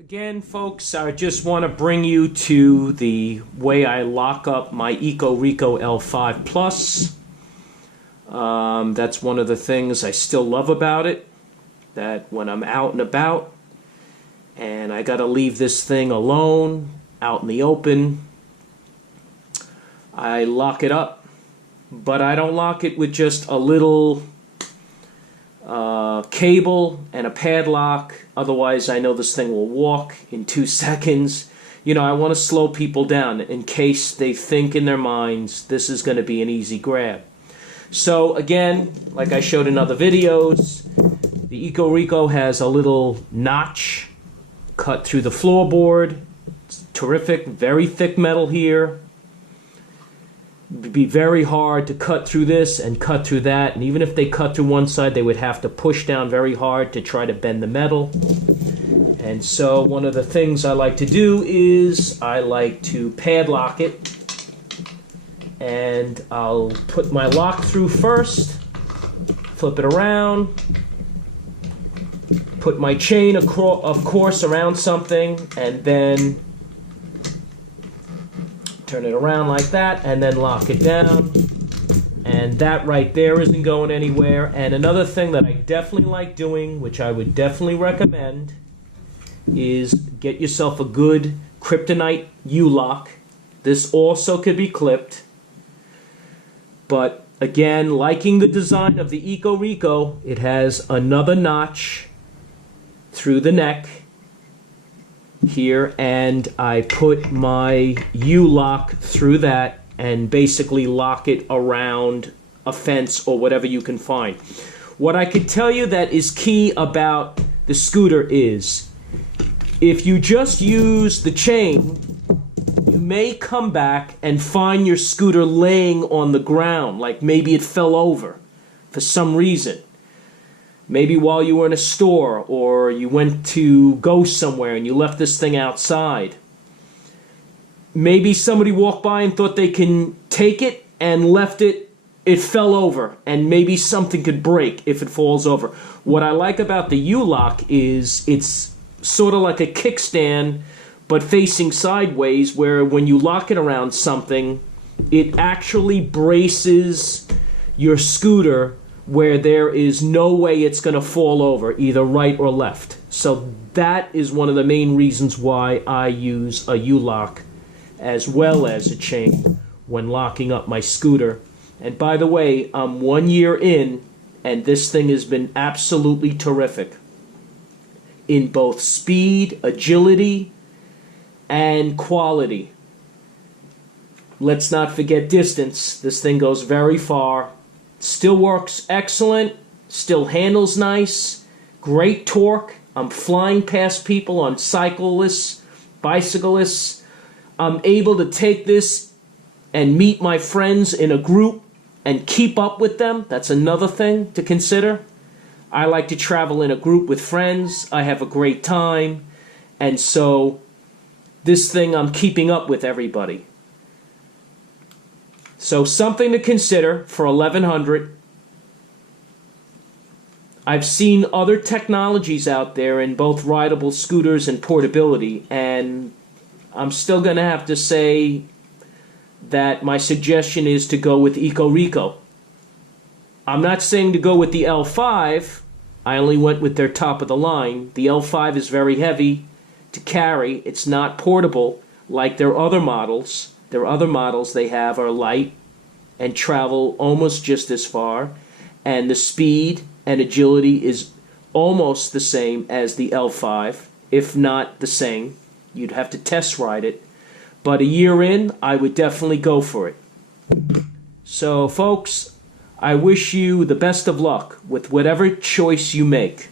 Again, folks, I just want to bring you to the way I lock up my EcoReco L5 Plus. That's one of the things I still love about it, that when I'm out and about and I got to leave this thing alone, out in the open, I lock it up. But I don't lock it with just a little cable and a padlock. Otherwise, I know this thing will walk in 2 seconds. You know, I want to slow people down in case they think in their minds this is going to be an easy grab. So again, like I showed in other videos, the EcoReco has a little notch cut through the floorboard. It's terrific, very thick metal here. It'd be very hard to cut through this and cut through that, and even if they cut through one side, they would have to push down very hard to try to bend the metal. And so one of the things I like to do is I like to padlock it, and I'll put my lock through first, flip it around, put my chain of course around something, and then turn it around like that, and then lock it down. And that right there isn't going anywhere. And another thing that I definitely like doing, which I would definitely recommend, is get yourself a good kryptonite U-lock. This also could be clipped. But again, liking the design of the EcoReco, it has another notch through the neck here, and I put my U-lock through that and basically lock it around a fence or whatever you can find. What I could tell you that is key about the scooter is if you just use the chain, you may come back and find your scooter laying on the ground, like maybe it fell over for some reason. Maybe while you were in a store, or you went to go somewhere and you left this thing outside. Maybe somebody walked by and thought they can take it and left it, it fell over, and maybe something could break if it falls over. What I like about the U-lock is it's sort of like a kickstand, but facing sideways, where when you lock it around something, it actually braces your scooter where there is no way it's going to fall over, either right or left. So that is one of the main reasons why I use a U-lock as well as a chain when locking up my scooter. And by the way, I'm 1 year in, and this thing has been absolutely terrific in both speed, agility, and quality. Let's not forget distance. This thing goes very far. Still works excellent, still handles nice, great torque. I'm flying past people on cyclists, bicyclists. I'm able to take this and meet my friends in a group and keep up with them. That's another thing to consider. I like to travel in a group with friends. I have a great time. And so this thing, I'm keeping up with everybody. So something to consider for $1,100. I've seen other technologies out there in both rideable scooters and portability, and I'm still going to have to say that my suggestion is to go with EcoReco. I'm not saying to go with the L5. I only went with their top of the line. The L5 is very heavy to carry. It's not portable like their other models. Their other models they have are light and travel almost just as far, and the speed and agility is almost the same as the L5, if not the same. You'd have to test ride it, but a year in, I would definitely go for it. So folks, I wish you the best of luck with whatever choice you make.